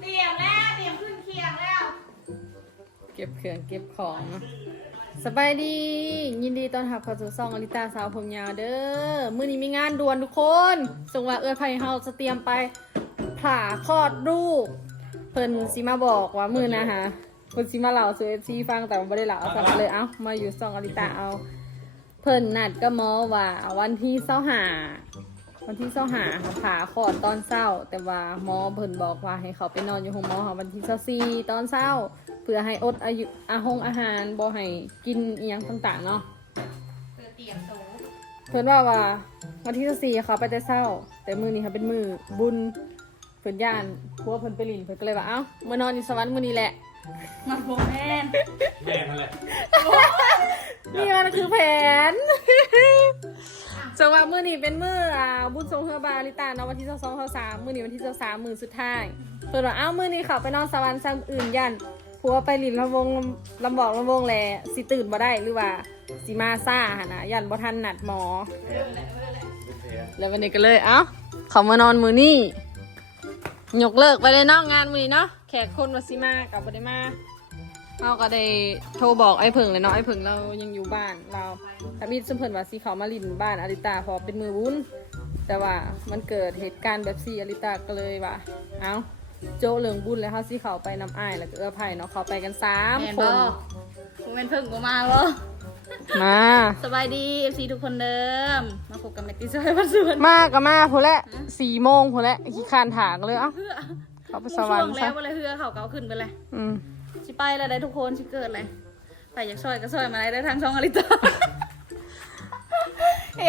เตรียมแล้วเตรียมขึ้นเคียงแล้ว เก็บเครื่องเก็บของเนาะสบายดี ยินดีตอนรับเข้าสู่ซองอลิตาสาวผมยาวเด้อมื้อนี้มีงานด่วนทุกคนสงว่าเอื้อไผ่เฮาจะเตรียมไปผ่าคลอดลูกเพิ่นสิมาบอกว่ามื้อนะฮะเพิ่นสิมาเล่าสู่ FC ฟังแต่ว่าบ่ได้เล่าเอาซะเลยเอ้ามาอยู่ซองอลิตาเอา เพิ่นนัดก็หมอว่าวันที่25 วันที่25ผ่าคลอดตอนเช้า แต่ว่าหมอเพิ่นบอกว่าให้เขาไปนอนอยู่ห้องหมอค่ะวันที่24ตอนเช้า เพื่อให้อดอายุอาหงอาหารบ่ให้กินอีหยังต่างๆเนาะเพื่อเตรียมโตเพิ่นว่าว่าวันที่สี่เขาไปแต่เช้า แต่มื้อนี้ค่ะเป็นมื้อบุญเพิ่นย่านพวกเพิ่นไปลินเพิ่นก็เลยว่าเอ้ามื้อนอนอยู่สวรรค์มื้อนี้แหละมาโบแม่นแม่นั่นแหละนี่มันคือแผน สว่ามื้อนี้เป็นมื้ออ่าบุญทรงเฮือบาลิตาเนาะวันที่22 23มื้อนี้วันที่23มื้อสุดท้ายเพิ่นว่าเอ้ามื้อนี้เขาไปนอนสวรรค์ซ้ํอื่นย่านผัวไปหลินลำวงลำบอกลำวงแลสิตื่นบ่ได้หรือว่าสิมาซ่าหั่นน่ะย่านบ่ทันนัดหมอ แล้ววันนี้ก็เลยเอ้าเขามานอนมื้อนี่ยกเลิกไปเลยเนาะงานมื้อนี้เนาะแขกคนวัสิมากับบัได้มา เราก็ได้โทรบอกไอ้เผิงเลยเนาะไอ้เผิงเรายังอยู่บ้านเราถ้ามีสมเพิ่นว่าสิเขามาลินบ้านอาริตาเพอเป็นมือวุ้น แต่ว่ามันเกิดเหตุการณ์แบบซี่อาริตาก็เลยว่าเอ้าโจเหลืองบุญแล้วเขาสิเขาไปนำอ้ายแล้วก็เอื้อไผ่เนาะเขาไปกันสามแม่นคบ่ นกูเป็นเพิ่งกูมาบ่มาสบายดี FC ทุกคนเดิม มาพบกับแมตตี้ซอยวันส่วนมาก็มาพูนแหละสี่โมงพูนแหละขี้คานถางเลยเอ้าเพื่อเขาไปมุ่งสวรช่รวงค์แล้ซะวบ่เลยเฮือเขาก็เอาขึ้นไปเลยอืม สิไปแล้วได้ทุกคนสิเกิดเลยไปอยากซอยก็ซอยมาได้ได้ทางช่องอลิตา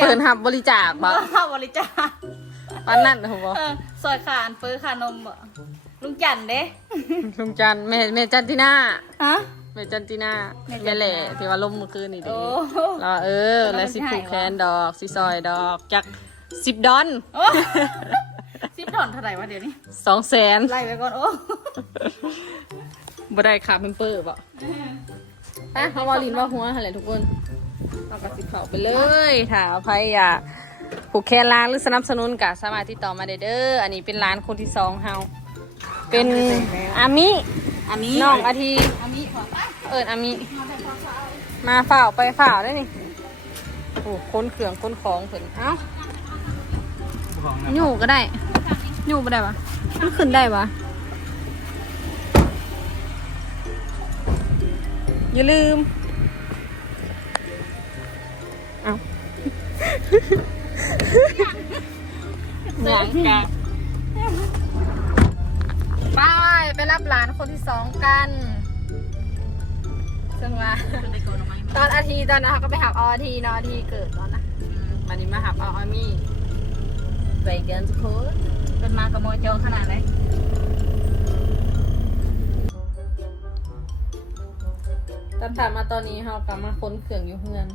เปิดหับบริจาคบ่เข้าบริจาคปันนั่นเหรอบ่เออซอยขานเปื้อขานมบ่ลุงจันเด้ลุงจันทร์แม่แม่จันติน่าฮะ แม่จันติน่าแม่จันติน่าแม่แหล่ที่ว่าล้มเมื่อคืนนี่ดิโอ้แล้วเออ แล้วสิผูกแขนดอกสิซอยดอกจากสิบดอนโอ้ซิปถอนเท่าไหร่วะเดี๋ยวนี้สองแสนไล่ไปก่อนโอ้ บ่ได้ขาเป็นเปิดบ่ไปเขาว่าลินว่าหัวอะไรทุกคนเอากระสิบเขาไปเลยถ้าใครอยากผูกแขนร้านหรือสนับสนุนก็สามารถติดต่อมาได้เด้อ อันนี้เป็นร้านคนที่สองเฮา เป็นอามิ อามีน้องอาทีอามีขอไปเอิญอามิ มาฝ่าวไปฝ่าวได้นี่โอ้ค้นเครื่องค้นของเพิ่นเอ้าของนะอยู่ก็ได้อยู่บ่ได้ปะมันขึ้นได้ปะ อย่าลืม เอ้าหวังกะไปไปรับหลานคนที่สองกันซึ่งว่าไปก่อนเอาไหมตอนอาทีตอนนั้นเขาก็ไปหับเอาอาทีเนาะอาทีเกิดตอนนะมันนี้มาหับเอาอามี่ไปกันทุกคนเป็นมากระโมยจองขนาดไหน ตามถามมาตอนนี้เขากลับมาค้นเครื่องอยู่เฮือน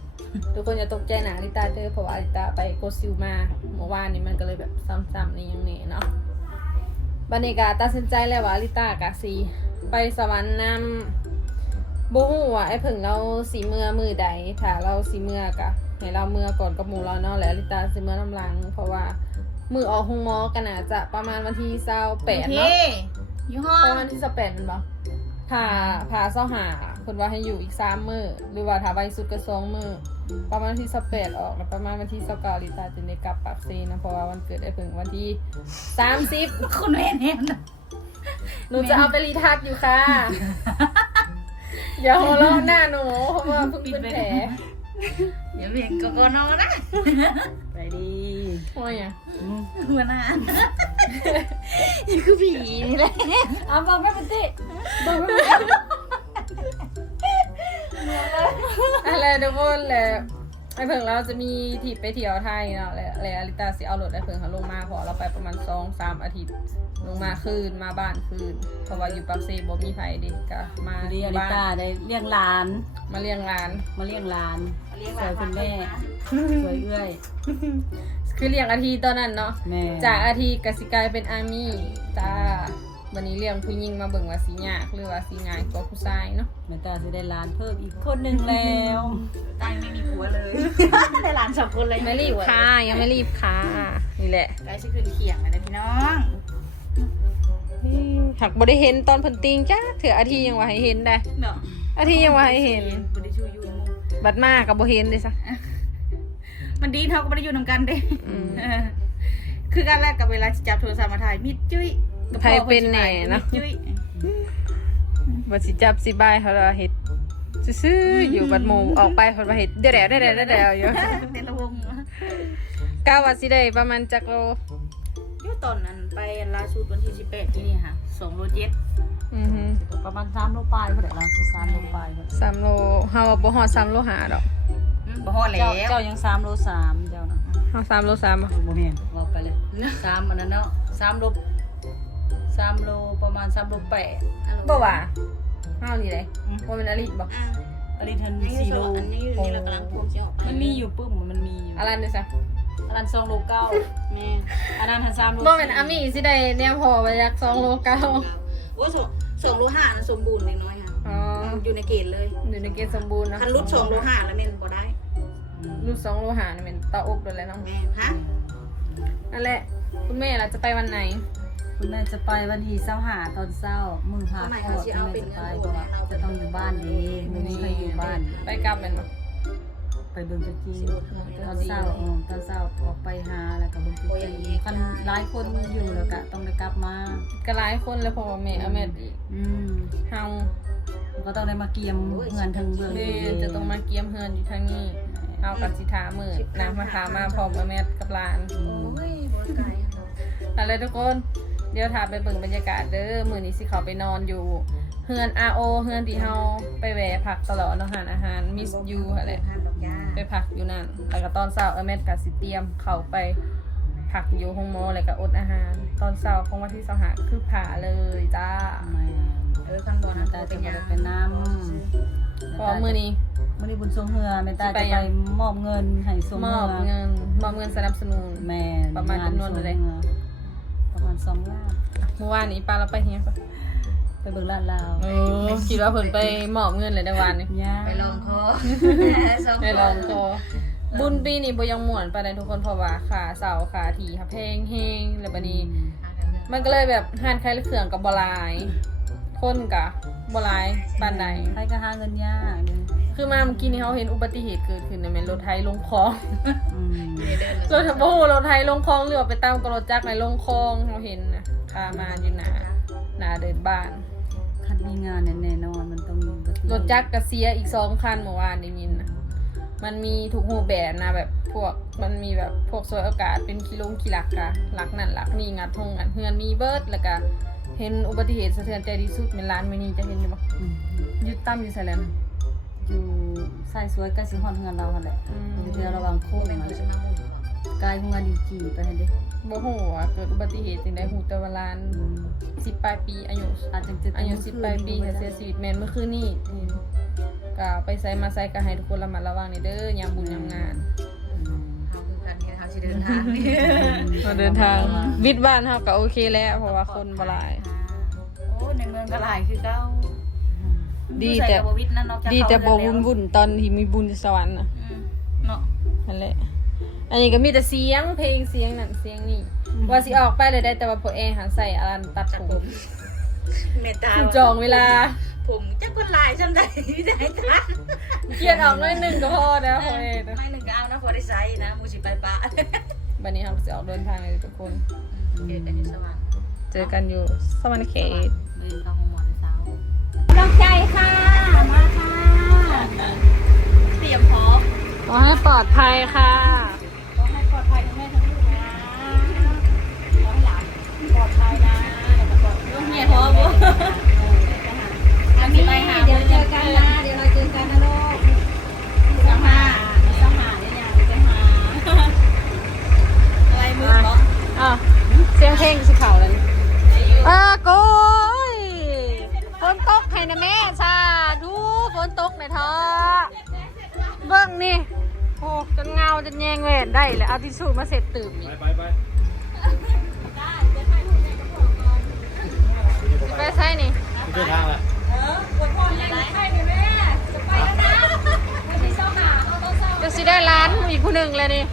ทุกคนอย่าตกใจหนาริตาเจอเพราะว่าอาริตาไปโกซิลมาเมื่อวานนี้มันก็เลยแบบซ้ำๆนี่ยังนี่เนาะบันนี้กาศตัดสินใจแล้วว่าอาริตากะสีไปสวรรค์นำบ่ฮู้ว่าไอ้เพิ่งเราสีเมื่อมือใดถ้าเราสีเมื่อกะให้เราเมื่อก่อนกับหมูเราเนาะแล้วอาริตาสีเมื่อน้ำลัง เพราะว่ามือออกห้องหมอกันอาจจะประมาณวันที่เศร้าแปดเนาะยี่ห้อประมาณที่สเปนมันบ่ถ้าพาเศร้าหา คนว่าให้อยู่อีกสามมือหรือว่าถ้าไวสุดก็สองมือประมาณที่สเปนออกแล้วประมาณวันที่สเกาลิตาจะได้กลับปากซีนะเพราะว่าวันเกิดได้เพิ่งวันที่สามสิบคุณแม่เนี่ยนะหนูจะเอาไปรีทัชอยู่ค่ะ อย่าหัวเราะหน้าหนูเพราะว่าเพิ่งเป็นแผลเดี๋ยวเบียงก็กอนอนนะไปดีโอ้ยอะหัวหน้านี่คือผีนี่แหละเอาบอกไม่เป็นติบอกไม่เป็นติ อะไรทุกคนแหละไอ้เพิ่งเราจะมีทริปไปเที่ยวไทยเนาะแล้วแล้วอลิตาสิเอารถไอ้เพิ่งเขาลงมาเพอเราไปประมาณสองสามอาทิตย์ ลงมาคืนมาบ้านคืนเพราะว่าอยู่ปักเซบ่มีไผเดิก็มาดีอลิบ้านตาได้เลี้ยงหลาน มาเลี้ยงร้าน มาเลี้ยงหลานเลี้ยงสวยคุณแม่สวยเอื้อย คือเลี้ยงอาทีตอนนั้นเนาะแม่จากอาทีกสิกลายเป็นอามี่จ้า วันนี้เลี้ยงผู้หญิงมาเบิ่งว่าสิยากหรือว่าสิง่ายกว่าผู้ชายเนาะแม่ตาจะได้หลานเพิ่มอีกคนหนึ่งแล้วตายไม่มีผัวเลย ได้หลานสองคนเลยไม่รีบค่ะ ยังไม่รีบค่ะ นี่แหละได้ชื่อคืนเขียงนะพี่น้องฮิวหักบ่ได้เห็นตอนเพิ่นติงจ้าเถื่ออาทียังว่าให้เห็นได้เนาะอาทียังว่าให้เห็นบ่ได้ชูอยู่หมู่บัดมาก็บ่เห็นเลยซะมันดีเท่าก็บ่ได้อยู่นํกันเด้อืมเออคือการแรกกับเวลาสิจับโทรศัพท์มาถ่ายมิดจุ้ย กับไผเป็นแหน่เนาะมิดจุ้ยบ่สิจับสิบายเขาว่าเฮ็ดซื่อๆอยู่บัดหมู่ออกไปเพิ่นว่าเฮ็ดเดี๋ยวๆเดี๋ยวๆเดี๋ยวๆอยู่แต่ละวงกะว่าสิได้ประมาณจักโลอยู่ตอนนั้นไปล่าสุดวันที่18ที่นี่ค่ะ2โล7อือฮึประมาณสามโลปลายเท่าไหร่ละสามโลปลายเท่าไหร่สามโลเฮาว่าบ่ฮอด3โลห้าดอกบ่ฮอดแล้เจ้าวเจ้ายังสามโลสามเจ้านะเฮา3โล3บ่โมเมนบอกไปเลยสามอันนั้นเนาะสามโล สามโลประมาณสามโลแปดบ่ว่าเฮานี่เลยบ่แม่นอลิบ่อ่าอันนี้ทันอันนี้สี่โลโลอันนี้อยู่นี่เรากำลังพวงสิออกไปมันมีอยู่ปุ๊บมันมีอยู่อะลันเด้อซะอันนั้นสองโลเก้าแม่อันนั้นทันสามโลบ่แม่นอามี่สิได้แนวพอไปยัก2โลเก้าโอ้ยสองโลห้านะสมบูรณ์เล็กน้อยค่ะอ๋ออยู่ในเกณฑ์เลยอยู่ในเกณฑ์สมบูรณ์เนาะคันรุดสองโลห้าแล้วแม่นบ่ได้รูด2โลห้านี่แม่นต่ออกโดนแล้วเนาะแม่ฮะนั่นแหละคุณแม่ล่ะจะไปวันไหน คุณแม่จะไปวันที่เช้าหาตอนเช้ามือพาคลอดคุณแม่จะไปเพราะว่าจะต้องอยู่บ้านเองไม่มีใครอยู่บ้าน ไปกลับแม่นบ่ไปเบิ่งตะกี้ตอนเช้าอืมตอนเช้าออกไปหาแล้วก็เบิ่งตะกี้คันหลายคนอยู่แล้วก็ต้องได้กลับมา ก็หลายคนเลยเพราะว่าแม่เอาแม่อีกอืมเฮาก็ต้องได้มาเกียมเงินทั้งเบื้องแม่จะต้องมาเกียมเฮือนอยู่ทางนี้เอากับสิถามือนางมาถามมาพร้อมกับแม่กับหลานโอ้ยบ่ไกลอะไรทุกคน เดี๋ยวถามไปเบิ่งบรรยากาศเด้อมื้อนี้สิเขาไปนอนอยู่เฮือน RO เฮือนที่เฮาไปแวะพักตลอดเนาะหารอาหารมิสยูหั่นแหละหันดอกยาไปพักอยู่นั่นแล้วก็ตอนเช้าเออแม่ก็สิเตรียมเข้าไปพักอยู่ห้องหมอแล้วก็อดอาหาร ตอนเช้าของวันที่25คือผ่าเลยจ้าไม่เออข้างบนนั้นตาบ่จะเป็นไปหยังเป็นน้ำพอมื้อนี้มื้อนี้บุญทรงเฮือแม่ตาจะไปมอบเงินให้ทรงมเฮือบอเงินมอบเงินสนับสนุนแม่ประมาณจำนวนเท่าไหร่ ประมาณสองล้านเมื่อวานนี้ป้าเราไปเฮียปะไปเบิ่งลาดลาวโอ้คิดว่าเพิ่นไปมอบเงินเลยในวันนี้ย่าไปลองคอไปลองก็บุญปีนี้บ่ยังม่วนปานใดทุกคนเพราะว่าขาเสาขาถี่ค่ะแพงแฮงแล้วบัดนี้ มันก็เลยแบบห้านคล้ายเครื่องกับบ่หลาย คนกะบ่หลายปานใดใครก็หาเงินยากเด้อคือมาเมื่อกี้นี้เขาเห็นอุบัติเหตุเกิดขึ้นในแม่นรถไทยลงคลองอืมรถโอ้โหรถไทยลงคลองหรือว่าไปตามกับรถจักรในลงคลองเขาเห็นนะคามาอยู่หน้าหน้าเดินบ้าน คันมีงานเนี่ยแน่นอนมันต้องมีอุบัติเหตุรถจักรกระเสียอีกสองคันเมื่อวานได้ยินนะ มันมีถูกหูปแบบนะแบบพวกมันมีแบบพวกซอยอากาศเป็นกิโลงกิลักกะหลักนั่นหลักนี่งัดทงงัดเฮือนมีเบิร์ดแล้วก็เห็นอุบัติเหตุสะเทือนใจที่สุดเป็นร้านมินีจะเห็นอยู่ปะอืมยึดตั้มอยู่ไซแลนด์อยู่ใส่สวยใกล้สิฮอดเงินเราหั่นแหละอืมอยู่เดี๋ยวระวังโค้งแม่งนั่นคืแหอละจะมาหมู่บ่กายของงานดีจีไปให้เด้บ่ฮู้ว่าเกิดอุบัติเหตุจังไดฮู้แต่ว่าร้านอืมสิบปลายปีอายุอาจจะจะอายุสิบปลายปีก็เสียชีวิตแม่นเมื่อคืนนี้อืม ก็ไปไซมาไซก็ให้ทุกคนระมัดระวังนี่เด้อยามบุญยามงานอืมเฮาคือกันเนี่ยเฮาสิเดินทางนี่เราเดินทางวิทย์บ้านเฮาก็โอเคแล้ว เพราะว่าคนบ่หลาย โอ้ในเมืองก็หลายคือเก่าดีแต่ใส่กับบ่วิทย์นะนอกจากดีแต่บ่เขาวุ่นแล้ววุ่นๆตอนที่มีบุญสวรรค์น่ะอืมเนาะนั่นแหละอันนี้ก็มีแต่เสียงเพลงเสียงนั่นเสียงนี่ว่าสิออกไปเลยได้แต่ว่าพอแอร์หันใส่อารันตัดผมเมตตาคุณจองเวลา ผมจักคนหลายจำได้ได้ทันเกียนออกน้อยหนึงก็พอแล้วพอแอร์นะไม่หนึ่งก็เอานะพอได้ใช้นะมูสิไปปะวันนี้เราจะออกเดินทางเลยทุกคนเกิดกันอยู่สวรรค์เจอกันอยู่สวรรค์เขตเดินเข้าห้องหมอในเช้าดอกใจค่ะ มาค่ะเตรียมพร้อมขอให้ปลอดภัยค่ะขอให้ปลอดภัยทั้งแม่ทั้งลูกนะขอให้หลานปลอดภัยนะแล้วก็ปลอดภัยเมียพร้อมบ่อันนี้ เจอกันนะ เดี๋ยวเราเจอกันนะลูกสหาสหาเนี่ยอยางเดี๋ยวจะหาอะไรมือเหรออะเสียงเพลงสิเขาแล้วนี่อะโก้ยฝนตกให้นะแม่ชาดูฝนตกในท้อเบิ่งนี่โอ้จนเงาจนแยงเวนได้แล้วเอาทิชชู่มาเสร็จตื่มไปอีกไปไปไปใช่นี่ที่เดินทางละ จะสิได้ร้านอีกผู้หนึ่งเลยนี่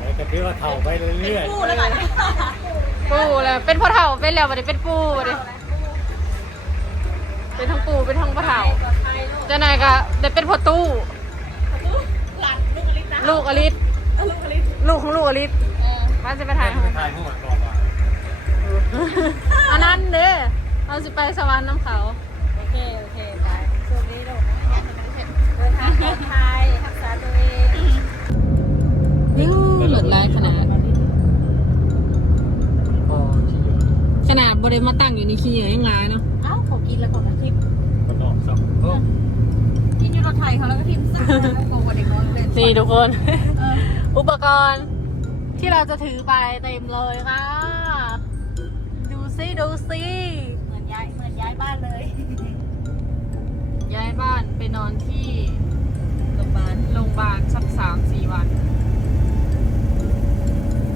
ไปกับพี่ว่าเข่าไปเรื่อยพูดแล้วกันปูแล้วเป็นพ่อเฒ่าเป็นแล้วบัดนี้เป็นปูบัดนี้ปเป็นทั้งปู่เป็นทั้งปะเถาเจ้านายก็ได้เป็นพ่อตู้หลานลูกอลิสนะลูกอลิสลูกอลิสลูกของลูกอลิสเออมาจะไปถ่ายให้ถ่ายหัวก่อนว่าอันนั้นเด้เอาสิไปสวรรค์น้ำเขาโอเค โอเคไปช่วงนี้ลูกเดินทาง ปลอดภัยรักษาตัวเองยิ่งหลุดลายขนาด พอที่อยู่ขนาดบริมาตั้งอยู่ในขี้เหยื่อยังไงเนาะเอ้าของกินแล้วของทิพย์มันออกสับเพิ่มกินอยู่รถไทยเขาแล้วก็ทิมสั่งแล้วก็วันเด็กน้อยเลยนี่ทุกคน เอออุปกรณ์ที่เราจะถือไปเต็มเลยค่ะ ดูซิดูซิเหมือนย้ายเหมือนย้ายบ้านเลย ย้ายบ้านไปนอนที่โรงพยา บาลโรงพยาบาลสักสามสี่วัน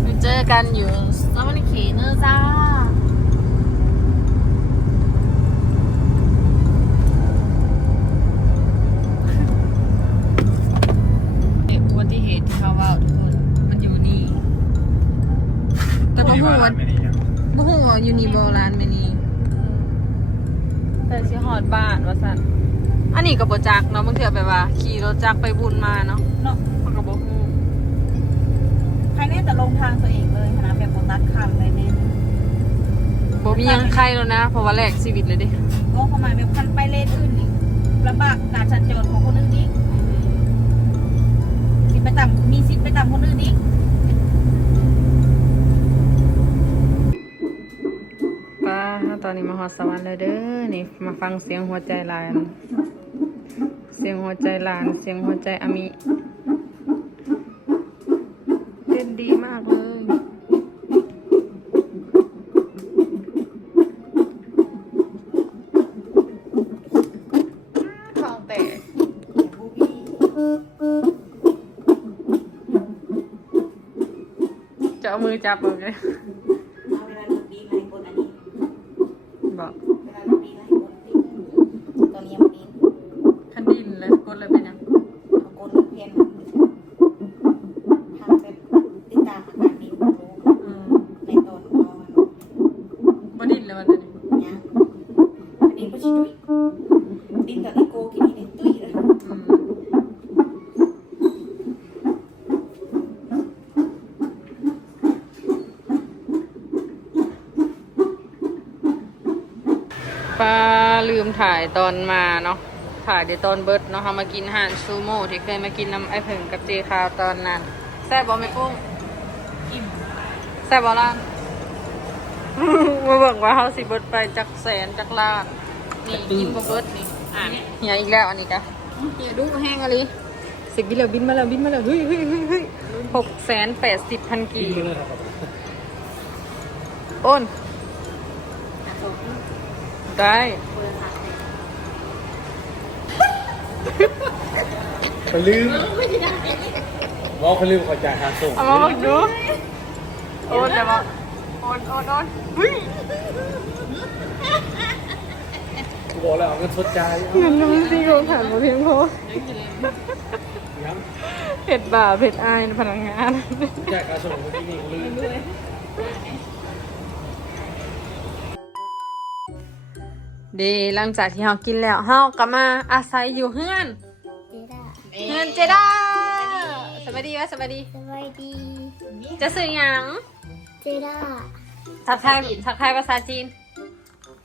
ไปเจอกันอยู่สมันเขเนอร์จ้าอุบัติเหตุที่เขาว่าทุกคน มันอยู่นี่ แต่บ่ฮู้ว่าไม่ได้ยังบ่ฮู้ว่าอยู่นี่โบราณแม่นี่แต่สิฮอดบ้านว่าซั่น อันนี้ก็บ่จักเนาะบางเทื่อแบบว่า ขี่รถจักรไปบุญมาเนาะเนาะมันก็บ่ฮู้ใครแน่แต่ลงทางตัวเองเลยนะแบบโบตัสคำเลยเนี่ยบ่มีหยังใครแล้วนะ เพราะว่าแลกชีวิตเลยเดิก็เข้ามาแบบคันไปเลนอื่นอีกลำบากการสัญจรของคนอื่นอีกสิไปต่ำมีสิทธิ์ไปต่ำคนอื่นอีกป้าตอนนี้มาฮอดสวรรค์แล้วเด้อนี่มาฟังเสียงหัวใจหลาน เสียงหัวใจหลาน เสียงหัวใจอามิ เต้นดีมากเลย ทองแตกจะเอามือจับมันเลยเอาเวลาดูดีให้กดอันนี้บอก ป้าลืมถ่ายตอนมาเนาะถ่ายเดี๋ยวตอนเบิร์ดเนาะเขามากินอาหารซูโม่ที่เคยมากินน้ำไอ้เผิงกับเจคาวตอนนั้นแซ่บบ่ไม่กุ้งอิ่มแซ่บบ่ล่ะมาเบิ่งว่าเขาสิเบิร์ดไปจักแสนจักล้านนี่กินบ่เบิร์ดนี่อะเหียอีกแล้วอันนี้จ้ะเหียดูแห้งอะไรสิบินแล้วบินมาแล้วบินมาแล้วเฮ้ยเฮ้ยเฮ้ยเฮ้ยหกแสนแปดสิบพันกีกินเลยครับโอน ได้ไปลืมบอกเขาลืมขอจ่ายทางส่งเอามาบอกดูโอนเดี๋ยวมาโอนโอนโอนเฮ้ยกูบอกแล้วเอาเงินสดจ่ายเงินน้องซีโรงฐานบ่เพียงพอยังเผ็ดบ่าเผ็ดอายพนักงานจ่ายค่าส่งเมื่อกี้นี่เขาลืม ดีหลังจากที่เรากินแล้วเฮากลับมาอาศัยอยู่เฮือนเจด้าเฮือนเจด้าสวัสดีวะสวัสดี สวัสดี จะสื่อหยังเจด้าทักทายทักทายภาษาจีน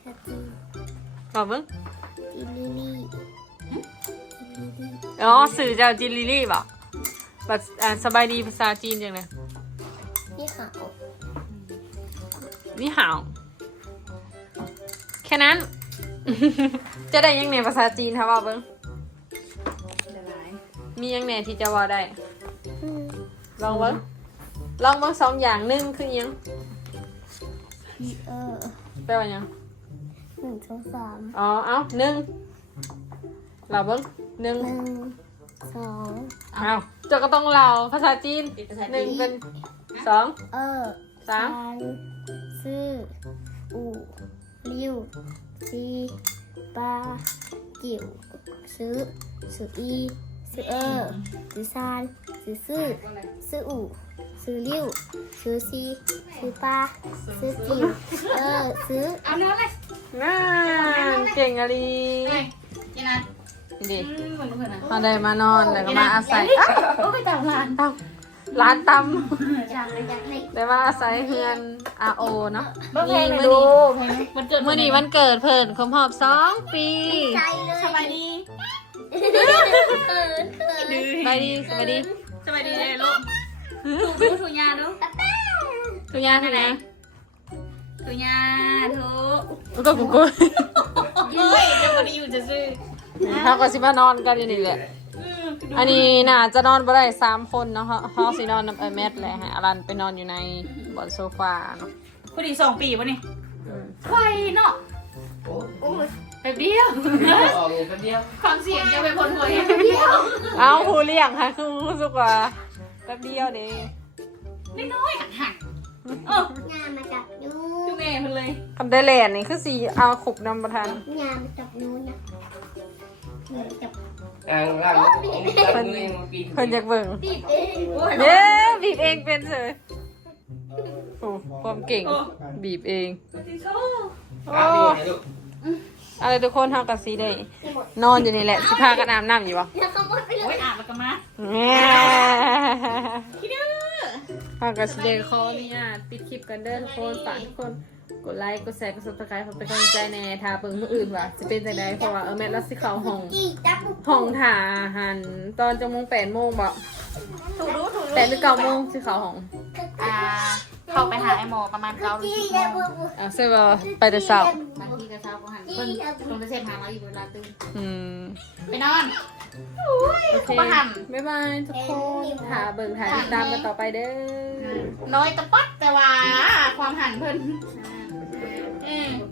ฮัตตีบอกมึงอิลิลี่อิลิลี่อ๋อสื่อเจ้าจีนลิลี่บอกแบบอ่าสบายดีภาษาจีนจังเลยนี่หาวนี่ห่าวแค่นั้น จะได้ยังไงภาษาจีนครับว่าเบิ้งละลายมียังไงที่จะว่าได้อืมลองเบิ้งลองเบิ้งสองอย่างหนึ่งคือหยังพีเออแปลว่าหยัง หนึ่งสองสามอ๋อ เอาหนึ่งเราเบิ้งหนึ่งหนึ่งสองเอาเจ้าก็ต้องเล่าภาษาจีน หนึ่งเป็นสอง เออสามนซื่อ อูริวซีปาจิ๋วซื้อซื้ออีซื้อเออซื้อซานซื้อซื่อซื้ออูซื้อริวซื้อซีซื้อปลาซื้อจิ๋วเออซื้อเอาน้อเลยน่านเก่งอะลีเจนนี่ดิเหมือนเพื่อนอะมาได้มานอนแล้วก็มาอาศัยอ้าวโอ้ยจับหลานตั้ม ร้านตอยากเลยอยากเลยำได้มาอาศัยเฮือนอาโอเนาะเบิ่งเพลงหน่อยมื้อดูนี้เพลงมันเกิดมื่อนี้วันเกิดเพิ่นครบรอบสองปีใจเลยสบายดีเขินเขินสบายดีสบายดีสบายดีเลยลูกถูกถูกยาดูทุกอย่างที่ไหนถูกยาถูกแล้วก็กูกูเฮ้ยจะมาได้อยู่จะซื้อเขาก็สิมานอนกันอยู่นี่แหละ อันนี้น่าจะนอนบ่ได้สามคนเนาะเฮาเฮาสินอนนำไอแมทแหละให้อารันไปนอนอยู่ในบนโซฟาเนาะพอดีสองปีวะนี่ไวเนาะแป๊บเดียวออกเลยแป๊บเดียวความเสี่ยงจะไปพ้นหัวแป๊บเดียวเอาหูเลี้ยงค่ะคือรู้สึกว่าแป๊บเดียวเด้น้อยๆหักหักเอองานมาจากนู้ดูนแม่เพิ่นเลยคำได้แลนนี่คือสีเอาขุบนำประทานงานมาจากนู้นนะเหมือน กับอ่างล่างของมือเองมันปีนเพิ่นอยากเบิ่งติดเองเด้บีบเองเป็นเลยโอ้ความเก่งบีบเองติโชอ่างนี่ไงลูกอะไรทุกคนเฮากับสีได้ นอนอยู่นี่แหละสิพากันอาบน้ำอยู่บ่แล้วเขาหมดไปเลโอ้ยยอาบแล้วก็มาแหม่คิดดื้อฝากกับสิเดขออนุญาตปิดคลิปกันเด้อทุกคนฝากทุกคน กดไลค์ กดแชร์ กด Subscribe เพื่อเป็นกำลังใจในทาเบิ่งมื้ออื่นว่าสิเป็นจังไดเพราะว่าเออแม่นเราสิเข้าห้องกี่จับปุ๊บห้องถ่าหันตอนจังโมง8โมงบ่ถูกรู้ถูกแปดหรือ9โมงสิเข้าห้องอ่าเข้าไปหาไอ้หมอประมาณเก้าหรือกี่สิบโมจับงปุ๊บปุ๊บอะซึ่งว่าไปแต่เช้าบางทีก็เช้าก็หันเพิ่นลงไปเส้นหาเราอยู่เวลาตื่นอืมไปนอนโอเคบ่หันบ๊ายบายทุกคนถ่าเบิ่งถ่าติดตามกันต่อไปเด้อน้อยตะปัดแต่ว่าความหันเพิ่น อืม